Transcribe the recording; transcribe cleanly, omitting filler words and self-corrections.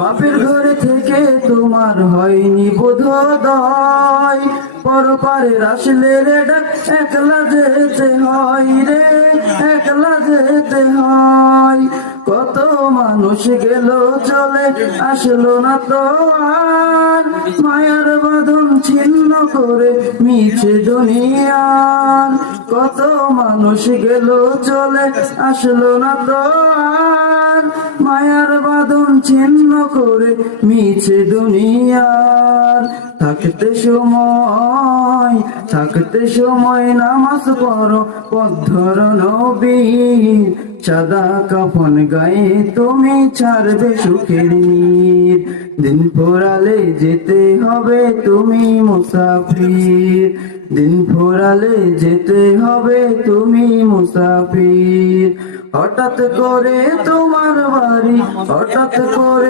বাপের ঘরে থেকে তোমার হয়নি বোধোদয়, পরপারের আসলে রে ডাক একলা যেতে হয় রে, একলা যেতে হয়। কত মানুষ গেল চলে আসলো না তো আর, মায়ার বাঁধন ছিন্ন করে মিছে দুনিয়ার। কত মানুষ গেল চলে আসলো না তো আর, মায়ার বাঁধন ছিন্ন করে মিছে দুনিয়ার। থাকতে সময় নামাজ পড়ো, পথ ধরো নবীর, সাদা কাফন গায়ে তুমি ছাড়বে সুখের নীর। দিন ফুরালে যেতে হবে তুমি মুসাফির, দিন ফুরালে যেতে হবে তুমি মুসাফির। হঠাৎ করে তোমার বাড়ি, হঠাৎ করে